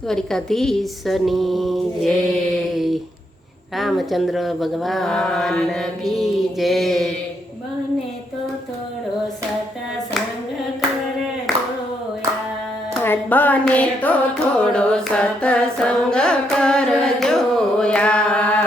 દ્વારિકાધીશની જય। રામચંદ્ર ભગવાન કી જય। બને તો થોડો સતા સંગ કરજો યાર। બને તો થોડો સતસંગ કરજો યાર।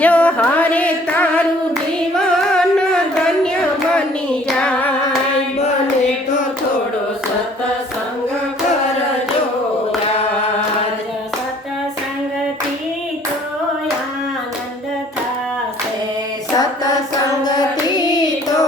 જો હરે તારું જીવન ધન્ય બની જાય. બને તો થોડો સતસંગ કરજો સતસંગથી તો આનંદ થશે. સતસંગથી તો